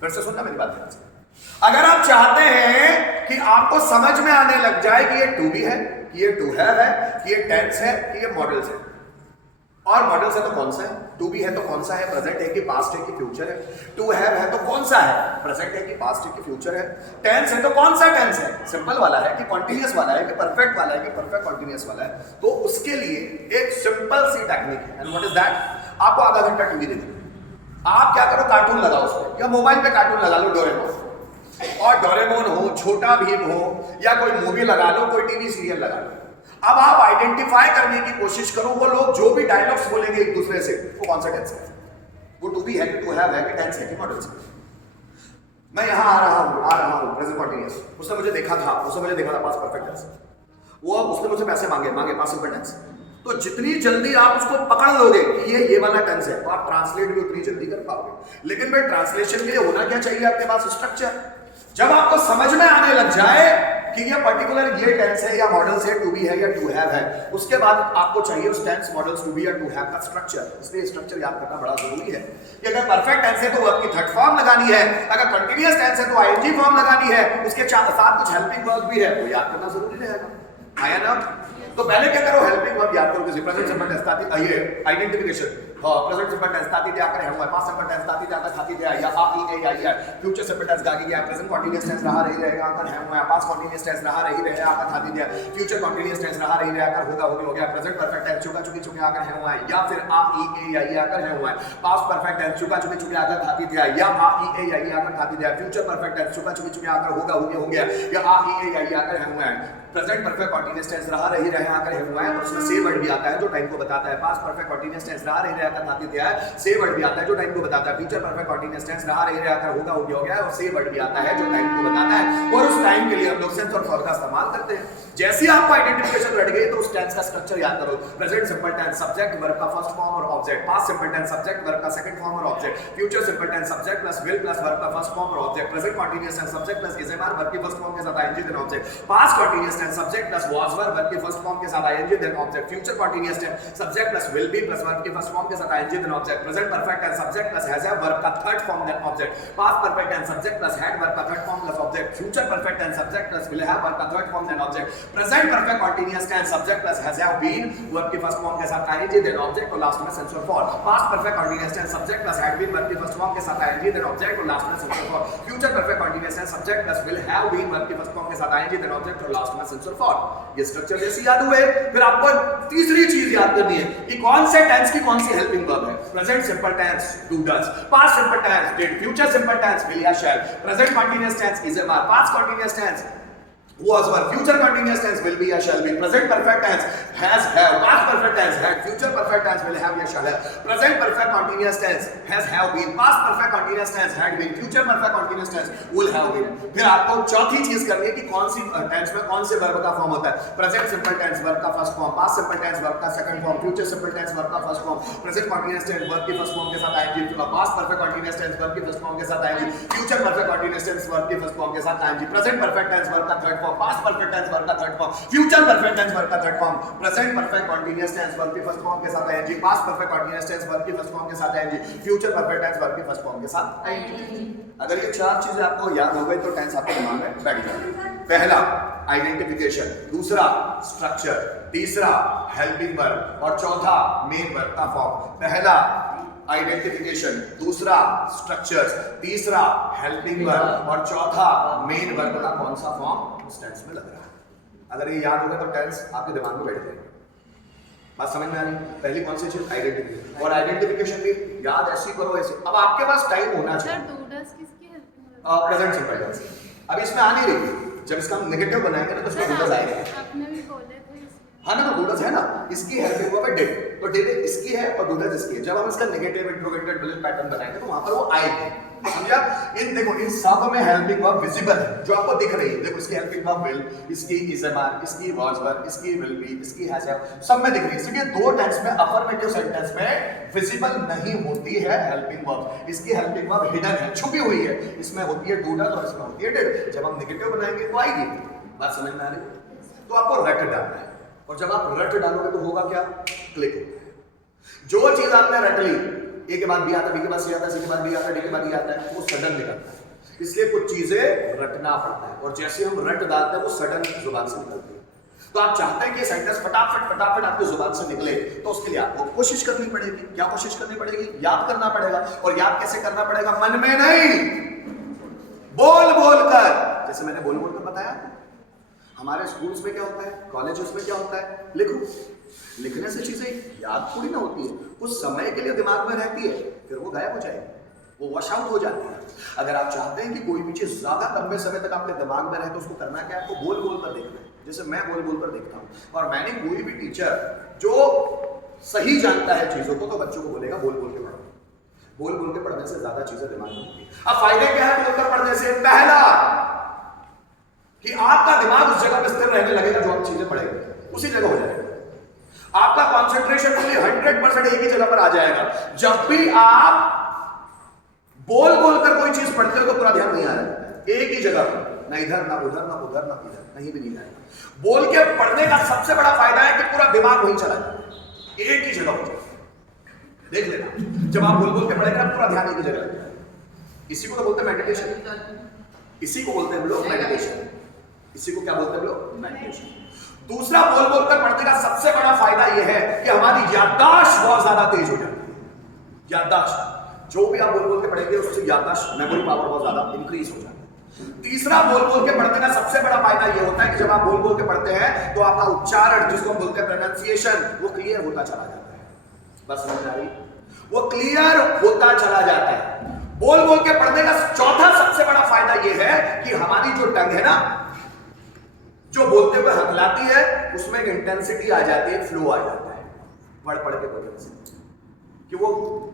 फिर से सुनना मेरी बात ध्यान से। अगर आप चाहते हैं कि आपको समझ में आने लग जाए कि ये टू बी है, कि ये टू हैव है, कि ये टेंस है, कि ये मॉडल्स है, और मॉडल्स है तो कौन सा है? टू बी है तो कौन सा है? प्रेजेंट है कि पास्ट है कि फ्यूचर है? टू हैव है तो कौन सा है? प्रेजेंट है कि पास्ट है कि फ्यूचर है? टेंस है तो कौन सा टेंस है? सिंपल वाला है कि कॉन्टिन्यूअस वाला है कि परफेक्ट वाला है कि परफेक्ट कॉन्टिन्यूअस वाला है? तो उसके लिए एक सिंपल सी टेक्निक है, एंड व्हाट इज दैट? आपको आधा घंटा टीवी देखना, आप क्या करो, कार्टून लगाओ उस पर, या मोबाइल पे कार्टून लगा लो, डोरेमोन, और डोरेमोन हो, छोटा भीम हो, या कोई मूवी लगा लो, कोई टीवी सीरियल लगा लो। अब आप आइडेंटिफाई करने की कोशिश करो वो लोग जो भी डायलॉग्स बोलेंगे एक दूसरे से, वो कौन सा टेंस है? वो टू बी है कि टू हैव है कि टेंस है कि मॉडल्स है? मैं यहां आ रहा हूं, प्रेजेंट कंटीन्यूअस, उसने मुझे देखा था, पास्ट परफेक्ट टेंस। वो उसने मुझसे पैसे मांगे, पास्ट सिंपल टेंस। तो जितनी जल्दी आप उसको पकड़ लोगे कि ये वाला टेंस है, तो आप ट्रांसलेट भी उतनी जल्दी कर पाओगे। लेकिन भाई ट्रांसलेशन के लिए होना क्या चाहिए आपके पास? स्ट्रक्चर। जब आपको समझ में आने लग जाए कि ये पर्टिकुलर ये टेंस है या मॉडल से टू बी है या टू हैव है, उसके बाद आपको चाहिए उस टेंस, मॉडल्स, टू बी या टू हैव का स्ट्रक्चर। इसलिए स्ट्रक्चर याद करना बड़ा जरूरी है कि अगर परफेक्ट टेंस है तो वर्ब की थर्ड फॉर्म लगानी है, अगर कंटीन्यूअस टेंस है तो आईएनजी फॉर्म लगानी है, उसके साथ कुछ हेल्पिंग वर्ब भी है, वो याद करना जरूरी रहेगा। आया ना? तो पहले क्या करो, हेल्पिंग वर्ब याद करो। किसी प्रेजेंट सिंपल टेंस ताती आइए आइडेंटिफिकेशन, प्रेजेंट सिंपल टेंस ताती दे आकर है, पास्ट सिंपल टेंस ताती जाकर खाती दे या आ ई ए या फ्यूचर सिंपल टेंस गागी गया, प्रेजेंट कंटीन्यूअस टेंस रहा रही रहेगा आकर है हुआ, पास्ट कंटीन्यूअस टेंस रहा रही रहे आकर खाती दे, फ्यूचर कंटीन्यूअस टेंस रहा रही रहे आकर होगा हो गया, प्रेजेंट परफेक्ट टेंस चुका चुकी चुके आकर है हुआ, या फिर आ ई ए या आकर है हुआ, पास्ट परफेक्ट टेंस चुका चुकी चुके आकर खाती दे या आ ई ए या आकर खाती दे, फ्यूचर परफेक्ट टेंस चुका चुकी चुके आकर होगा हो गया या आ ई ए या आकर है हुआ, प्रेजेंट परफेक्ट कंटीन्यूअस टेंस रहा रही रहे आकर है हुआ है, और उसमें से वर्ड भी आता है जो टाइम को बताता है। पास्ट परफेक्ट कंटीन्यूअस टेंस रहा रही रहे आकर खाती दे है, से वर्ड भी आता है जो टाइम को बताता है। फ्यूचर परफेक्ट कंटीन्यूअस टेंस रहा रही रहे आकर होगा हो गया है, और से वर्ड भी आता है जो टाइम को बताता है, और उस टाइम के लिए हम लोग सेंस और फॉर का इस्तेमाल करते हैं। जैसे ही आपको आइडेंटिफिकेशन रट गई तो उस टेंस का स्ट्रक्चर याद करो। Present simple tense subject verb का फर्स्ट फॉर्म और object, past simple tense subject verb का सेकंड फॉर्म और object, future simple tense subject plus will plus verb का फर्स्ट फॉर्म और object, present continuous tense subject plus is am are verb के first form के साथ ING then object, past continuous tense subject plus was verb verb के first form के साथ ING then object, future continuous tense subject plus will be plus verb के first form के साथ ING then object, present perfect tense subject plus has have verb का third form then object, past perfect tense subject plus had verb का third form plus object, future perfect tense subject plus will have verb का third form then object, present perfect continuous tense subject plus has have been verb के first form के साथ ING then object और last में since और for, past perfect continuous tense subject plus had been verb के first form के साथ ING then object और लास्ट में सेंस और for, future perfect continuous tense subject plus will have been verb के फर्स्ट फॉर्म के साथ आईएनजी देन ऑब्जेक्ट और लास्ट में सेंस और फॉर। ये स्ट्रक्चर जैसे याद हुए, फिर आपको तीसरी चीज याद करनी है कि कौन से टेंस की कौन सी हेल्पिंग वर्ब है। Present simple tense do does, past simple tense did, future simple tense will या shall, present continuous tense is am are, past continuous tense was were, future continuous tense will be या shall be, present perfect tense has have, past perfect tense had, future perfect tense will have या shall have, present perfect continuous tense has have been, past perfect continuous tense had been, future perfect continuous tense will have been। फिर आपको चौथी चीज करनी है कि कौन सी tense में कौन से वर्ब का फॉर्म होता है। प्रेजेंट सिंपल टेंस वर्ब का first form, past simple tense verb का second form, future simple tense verb का first form, present continuous tense verb के फर्स्ट फॉर्म के साथ आएंगे, past perfect continuous tense verb के फर्स्ट फॉर्म के साथ आएंगे, future perfect continuous tense verb के फर्स्ट फॉर्म के साथ आएंगे, प्रेजेंट परफेक्ट टेंस वर्ब का third form, past perfect tense verb का third form, future perfect tense verb का third form, present perfect continuous tense verb के फर्स्ट फॉर्म के साथ आएंगे, past perfect continuous tense verb के फर्स्ट फॉर्म के साथ आएंगे, फ्यूचर परफेक्ट टेंस वर्ब के फर्स्ट फॉर्म के साथ आएंगे। अगर ये चार चीजें आपको याद हो गई तो टेंस आपके दिमाग में बैठ जाएगी। पहला आइडेंटिफिकेशन, दूसरा स्ट्रक्चर, तीसरा हेल्पिंग वर्ब और चौथा मेन वर्ब का फॉर्म। पहला आइडेंटिफिकेशन, दूसरा स्ट्रक्चर्स, तीसरा हेल्पिंग वर्ब और चौथा मेन वर्ब का कौन सा फॉर्म उस टेंस में लग रहा है। अगर ये याद होगा तो टेंस आपके दिमाग में बैठ जाएगा। बात समझ में आ रही? पहली कौन सी चीज? आइडेंटिफिकेशन, और आइडेंटिफिकेशन भी याद ऐसी करो ऐसे। अब आपके पास टाइम होना चाहिए। प्रेजेंट सिंपल टेंस अब इसमें आ नहीं रही, जब इसका हम नेगेटिव बनाएंगे ना तो इसमें डूडस आएगा। आपने भी बोले थे हाँ ना, डूडस है ना, इसकी हेल्पिंग वर्ब है डिड, तो डिड इसकी है और डूडस इसकी है। जब हम इसका नेगेटिव इंट्रोगेटेड बिलिंग पैटर्न बनाएंगे तो वहां पर वो आएगी। समझा? इन देखो इन सब में हेल्पिंग वर्ब विजिबल है जो आपको दिख रही है। देखो इसकी हेल्पिंग वर्ब विल, इसकी इज एम आर, इसकी वाज वर, इसकी विल बी, इसकी हैज हैव, सब में दिख रही है। इसलिए दो टेंस में अफर्मेटिव सेंटेंस में विजिबल नहीं होती है हेल्पिंग वर्ब। इसकी हेल्पिंग वर्ब हिडन है, छुपी हुई है। इसमें होती है डू डज और इसमें होती है डिड। जब हम नेगेटिव बनाएंगे तो आएगी। बात समझ में आ रही है? तो आपको रट डालना है, और जब आप रट डालोगे तो होगा क्या? क्लिक होगा। जो चीज आपने रट ली ए के बाद बी आता है, बी के बाद सी आता है, सी के बाद बी आता है, डी के बाद ई आता है, वो सडन निकलता है। इसलिए कुछ चीजें रटना पड़ता है, और जैसे हम रट डालते हैं वो सडन जुबान से निकलती है। तो आप चाहते हैं कि सेंटेंस फटाफट फटाफट आपकी जुबान से निकले, तो उसके लिए आपको कोशिश करनी पड़ेगी। क्या कोशिश करनी पड़ेगी? याद करना पड़ेगा। और याद कैसे करना पड़ेगा? मन में नहीं, बोल बोल कर। जैसे मैंने बोल बोल कर बताया, हमारे स्कूल्स में क्या होता है, कॉलेजेस में क्या होता है, लिखो। लिखने से चीजें याद थोड़ी ना होती है, कुछ समय के लिए दिमाग में रहती है, फिर वो गायब हो जाएगी, वो वॉश आउट हो जाती है। अगर आप चाहते हैं कि कोई भी चीज ज्यादा लंबे समय तक आपके दिमाग में रहे, तो उसको करना क्या है? आपको बोल बोल कर देखना है। जैसे मैं बोल बोल कर देखता हूँ, और मैंने कोई भी टीचर जो सही जानता है चीजों को, तो बच्चों को बोलेगा बोल बोल के पढ़ो। बोल बोल के पढ़ने से ज्यादा चीजें दिमाग में होती है। अब फायदे क्या है बोलकर पढ़ने से? पहला कि आपका दिमाग उस जगह पर स्थिर रहने लगेगा, जो आप चीजें पढ़ेंगे उसी जगह हो जाएगा। आपका कॉन्सेंट्रेशन 100% एक ही जगह पर आ जाएगा। जब भी आप बोल बोलकर कोई चीज पढ़ते हो तो पूरा ध्यान नहीं आ रहा है एक ही जगह पर, ना इधर ना उधर ना उधर ना इधर, कहीं भी नहीं जाएगा। बोल के पढ़ने का सबसे बड़ा फायदा है कि पूरा दिमाग वहीं चला जाए, एक ही जगह हो जाए। देख लेना, जब आप बोल बोल के पढ़ेगा पूरा ध्यान एक ही जगह लगेगा। इसी को तो बोलते हैं मेडिटेशन, इसी को बोलते हैं हम लोग मेडिटेशन। इसी को क्या बोलते हैं हम लोग? मेडिटेशन। दूसरा, बोल बोलकर पढ़ने का सबसे बड़ा फायदा यह है कि हमारी याददाश्त बहुत ज्यादा तेज हो जाती है। याददाश्त, जो भी आप बोल बोल के पढ़ेंगे उससे याददाश्त, मेमोरी पावर बहुत ज्यादा इंक्रीज हो जाती है। तीसरा, बोल बोल के पढ़ने का सबसे बड़ा फायदा यह होता है कि जब आप बोल बोल के पढ़ते हैं तो आपका उच्चारण, जिसको हम बोलते हैं प्रोनाउंसिएशन, वो क्लियर होता चला जाता है। बस समझ आ रही? वो क्लियर होता चला जाता है। बोल बोल के पढ़ने का चौथा सबसे बड़ा फायदा यह है कि हमारी जो टंग है ना, जो बोलते हुए हकलाती है, उसमें एक इंटेंसिटी आ जाती है, फ्लो आ जाता है पढ़ पढ़ के बोलने से, कि वो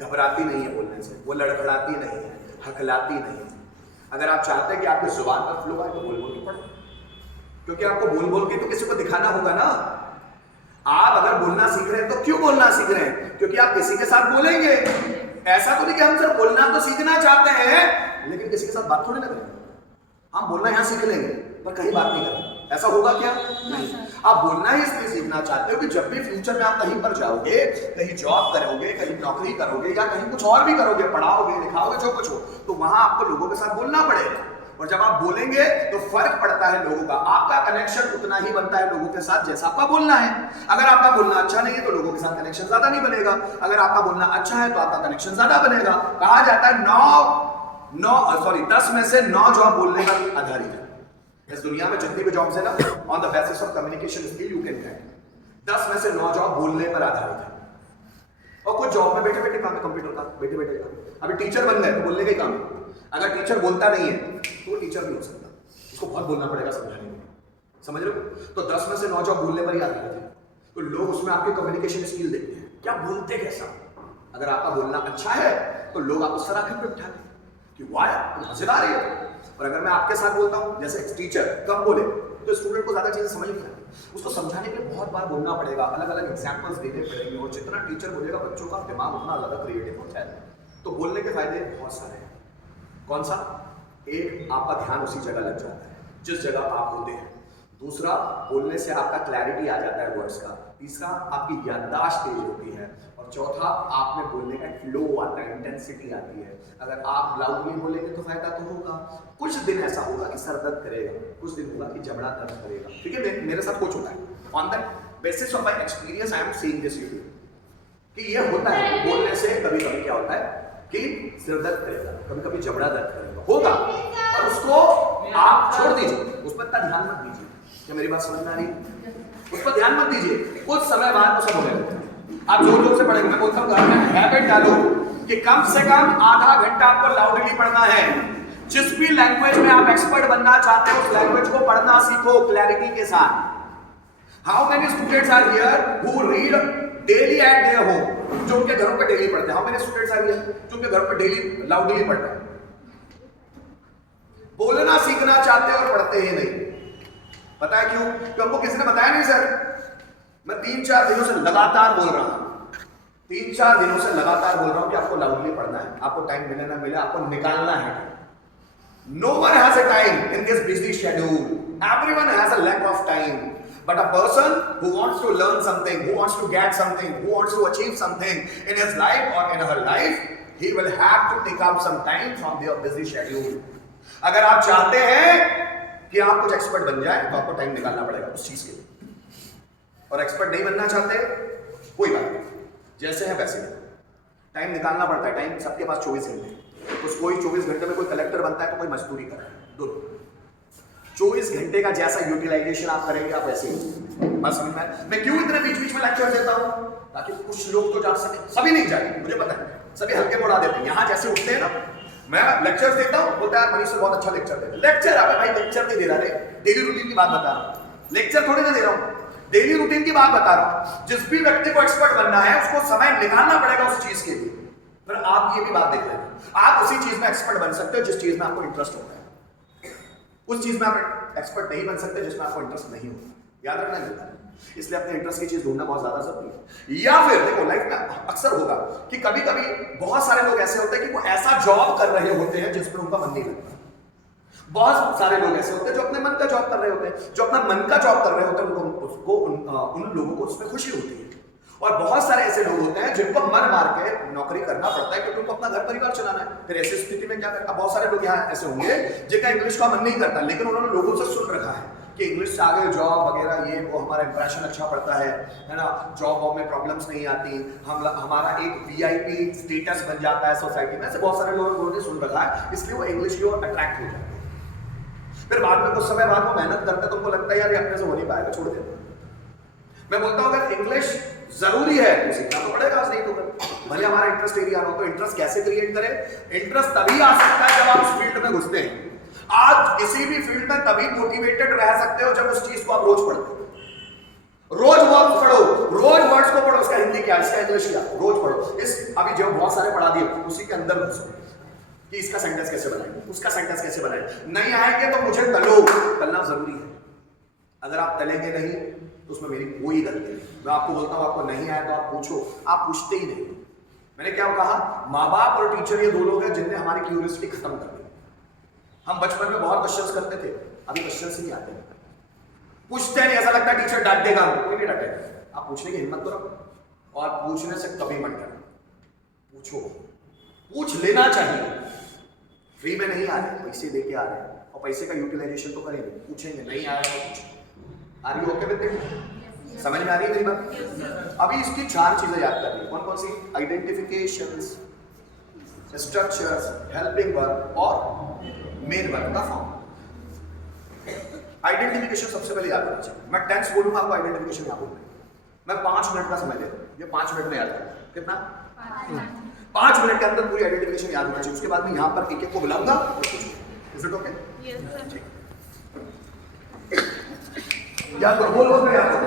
घबराती नहीं है बोलने से, वो लड़खड़ाती नहीं है, हकलाती नहीं है। अगर आप चाहते हैं कि आपकी जुबान पर फ्लो आए तो बोल बोल के पढ़ो, क्योंकि आपको बोल बोल के तो किसी को दिखाना होगा ना। आप अगर बोलना सीख रहे हैं तो क्यों बोलना सीख रहे हैं? क्योंकि आप किसी के साथ बोलेंगे। ऐसा तो नहीं कि हम सिर्फ बोलना तो सीखना चाहते हैं लेकिन किसी के साथ बात थोड़ी ना करेंगे। हम बोलना यहां सीख लेंगे पर कहीं बात नहीं करेंगे, ऐसा होगा क्या? नहीं। आप बोलना ही इसलिए सीखना चाहते हो कि जब भी फ्यूचर में आप कहीं पर जाओगे, कहीं जॉब करोगे, कहीं नौकरी करोगे, या कहीं कुछ और भी करोगे, पढ़ाओगे लिखाओगे, जो कुछ हो, तो वहां आपको लोगों के साथ बोलना पड़ेगा। और जब आप बोलेंगे तो फर्क पड़ता है लोगों का, आपका कनेक्शन उतना ही बनता है लोगों के साथ जैसा आपका बोलना है। अगर आपका बोलना अच्छा नहीं है तो लोगों के साथ कनेक्शन ज्यादा नहीं बनेगा, अगर आपका बोलना अच्छा है तो आपका कनेक्शन ज्यादा बनेगा। कहा जाता है 10 में से 9 जॉब बोलने पर आधारित है। इस दुनिया में जितनी भी जॉब्स है ना, on the basis of communication skill you can get, 10 में से 9 जॉब बोलने पर आधारित है। और कुछ जॉब में बैठे बैठे काम है, कंप्यूटर का बैठे बैठे काम। अभी टीचर बन गए तो बोलने का ही काम है। अगर टीचर बोलता नहीं है तो वो टीचर नहीं हो सकता, उसको बहुत बोलना पड़ेगा समझाने में, समझ रहे हो? तो 10 में से 9 जॉब बोलने पर ही आधारित है। तो लोग उसमें आपके कम्युनिकेशन स्किल देखते हैं, क्या बोलते कैसा। अगर आपका बोलना अच्छा है तो लोग आपको सराहना पे बिठाते हैं कि वाह तुम मजेदार है। और अगर मैं आपके साथ बोलता हूं जैसे टीचर कम बोले तो स्टूडेंट को ज्यादा चीजें समझ नहीं आती, उसको समझाने के लिए बहुत बार बोलना पड़ेगा, अलग अलग एग्जांपल्स देने पड़ेंगे। और जितना टीचर बोलेगा बच्चों का दिमाग उतना ज्यादा क्रिएटिव होता है। तो बोलने के फायदे बहुत सारे हैं। कौन सा? एक, आपका ध्यान उसी जगह लग जाता है जिस जगह आप होते हैं। दूसरा, बोलने से आपका क्लैरिटी आ जाता है वर्ड्स का। तीसरा, आपकी याददाश्त तेज होती है। और चौथा, आप में बोलने का फ्लो आता है, इंटेंसिटी आती है। अगर आप लाउडली बोलेंगे तो फायदा तो होगा, कुछ दिन ऐसा होगा कि सर दर्द करेगा, कुछ दिन होगा कि जबड़ा दर्द करेगा। ठीक है, मेरे साथ हो चुका है। On that basis of my experience I am saying this you कि ये होता है बोलने से कभी कभी क्या होता है कि सिर दर्द करेगा, कभी कभी जबड़ा दर्द करेगा, होगा। और उसको आप छोड़ दीजिए, उस पर इतना ध्यान मत दीजिए। क्या मेरी बात समझ में आ रही? उस पर ध्यान मत दीजिए, कुछ समय बाद वो सब हो जाएगा। आप जोर जोर से पढ़ेंगे। मैं बोलता हूँ घर में हैबिट डालो कि कम से कम आधा घंटा आपको लाउडली पढ़ना है। जिस भी लैंग्वेज में आप एक्सपर्ट बनना चाहते हो उस लैंग्वेज को पढ़ना सीखो क्लैरिटी के साथ। How many students are here who read daily at their home, जो उनके घरों पे डेली पढ़ते हैं? How many students are here जो उनके घरों पे डेली लाउडली पढ़ते हैं? बोलना सीखना चाहते हैं और पढ़ते ही नहीं। पता है क्यों? क्योंकि हमको किसी ने बताया नहीं सर। मैं 3-4 दिनों से लगातार बोल रहा हूं, 3-4 दिनों से लगातार बोल रहा हूं कि आपको लाउडली पढ़ना है, आपको टाइम मिले ना मिले आपको निकालना है। No one has a time in this busy schedule. Everyone has a lack of time. But a person who wants to learn something, who wants to get something, who wants to achieve something in his life or in her life, he will have to take out some time from their busy schedule. अगर आप चाहते हैं कि आप कुछ expert बन जाए तो आपको टाइम निकालना पड़ेगा उस चीज के लिए, और एक्सपर्ट नहीं बनना चाहते कोई बात नहीं, जैसे है वैसे है, टाइम निकालना पड़ता है। टाइम सबके पास 24 घंटे, तो कोई 24 घंटे में कोई कलेक्टर बनता है तो कोई मजदूरी कर रहा है, दोनों 24 घंटे का जैसा यूटिलाइजेशन आप करेंगे आप वैसे ही। बस मैं क्यों इतने बीच बीच में लेक्चर देता हूं, ताकि कुछ लोग तो जा सके, सभी नहीं जाएंगे मुझे पता है, सभी हल्के उड़ा देते हैं। यहां जैसे उठते हैं ना, मैं लेक्चर देता हूं, बोलता है मनीष सर बहुत अच्छा लेक्चर देते हैं। लेक्चर अबे भाई लेक्चर नहीं दे रहा रे, डेली रूटीन की बात बता रहा हूं, लेक्चर थोड़ी ना दे रहा हूं, डेली रूटीन की बात बता रहा हूं। जिस भी व्यक्ति को एक्सपर्ट बनना है उसको समय निकालना पड़ेगा उस चीज के लिए। पर आप ये भी बात देख लें, आप उसी चीज में एक्सपर्ट बन सकते हो जिस चीज में आपको इंटरेस्ट होता है, उस चीज में आप एक्सपर्ट नहीं बन सकते जिसमें आपको इंटरेस्ट नहीं होता। याद रखना मिलता है, इसलिए अपने इंटरेस्ट की चीज ढूंढना बहुत ज्यादा जरूरी है। या फिर देखो लाइफ में अक्सर होगा कि कभी कभी बहुत सारे लोग ऐसे होते हैं कि वो ऐसा जॉब कर रहे होते हैं जिसमें उनका मन नहीं लगता। बहुत सारे लोग ऐसे होते हैं जो अपने मन का जॉब कर रहे होते हैं, जो अपना मन का जॉब कर रहे होते हैं उन लोगों को उसमें खुशी होती है। और बहुत सारे ऐसे लोग होते हैं जिनको मन मार के नौकरी करना पड़ता है क्योंकि उनको अपना घर परिवार चलाना है। फिर ऐसी स्थिति में क्या करता, बहुत सारे लोग यहाँ ऐसे होंगे जिनका इंग्लिश का मन नहीं करता, लेकिन उन्होंने लोगों से सुन रखा है कि इंग्लिश से आगे जॉब वगैरह ये वो, हमारा इंप्रेशन अच्छा पड़ता है ना, जॉब वॉब में प्रॉब्लम्स नहीं आती, हमारा एक वीआईपी स्टेटस बन जाता है सोसाइटी में। ऐसे बहुत सारे लोगों ने सुन रखा है, इसलिए वो इंग्लिश की ओर अट्रैक्ट हो जाते हैं। फिर बाद में कुछ समय बाद वो मेहनत करते हैं तो उनको लगता है यार ये अपने से हो नहीं पाएगा, छोड़ देते। मैं बोलता हूँ अगर इंग्लिश जरूरी है तो सीखना तो पड़ेगा, नहीं तो भले हमारा इंटरेस्ट एरिया हो। तो इंटरेस्ट कैसे क्रिएट करें? इंटरेस्ट तभी आ सकता है जब आप उस फील्ड में घुसते हैं। आज किसी भी फील्ड में तभी मोटिवेटेड रह सकते हो जब उस चीज को आप रोज पढ़ते हो। रोज वर्ड्स पढ़ो, रोज वर्ड्स को पढ़ो, उसका हिंदी क्या, इसका इंग्लिश क्या, रोज पढ़ो। इस अभी जो बहुत सारे पढ़ा दिए उसी के अंदर घुसो कि इसका सेंटेंस कैसे बनाएंगे, उसका सेंटेंस कैसे बनाएंगे। नहीं आएंगे तो मुझे तलना जरूरी है। अगर आप तलेंगे नहीं तो उसमें मेरी कोई गलती नहीं। मैं आपको बोलता हूं आपको नहीं आया तो आप पूछो, आप पूछते ही नहीं। मैंने क्या कहा, माँ बाप और टीचर ये दो लोग हैं जिनने हमारी क्यूरियोसिटी खत्म कर दी। हम बचपन में बहुत क्वेश्चंस करते थे, अभी क्वेश्चंस ही नहीं आते, पूछते नहीं, ऐसा लगता है टीचर डांट देगा, कोई नहीं डांटेगा। आप पूछने की हिम्मत तो रखो, और पूछने से कभी मत डरो, पूछो, पूछ लेना चाहिए। फ्री में नहीं आ रहे, पैसे देके आ रहे हैं, और पैसे का यूटिलाइजेशन तो करेंगे, पूछेंगे, नहीं आया तो पूछेंगे। आ रही ओके विद इट? समझ में आ रही है मेरी बात? अभी इसकी 4 चीजें याद करनी है। कौन कौन सी? आइडेंटिफिकेशंस, स्ट्रक्चर्स, हेल्पिंग वर्ब और मेन वर्ब का फॉर्म। आइडेंटिफिकेशन सबसे पहले याद होना चाहिए। मैं टेंस बोलूंगा, आपको आइडेंटिफिकेशन याद होगा। मैं 5 मिनट का समय देता हूं, ये 5 मिनट में याद करना। कितना? 5 मिनट के अंदर पूरी आइडेंटिफिकेशन याद होना चाहिए। उसके बाद मैं यहाँ पर एक एक को बुलाऊंगा और पूछूंगा। Is it okay? Yes sir. याद करो, बोल याद करो,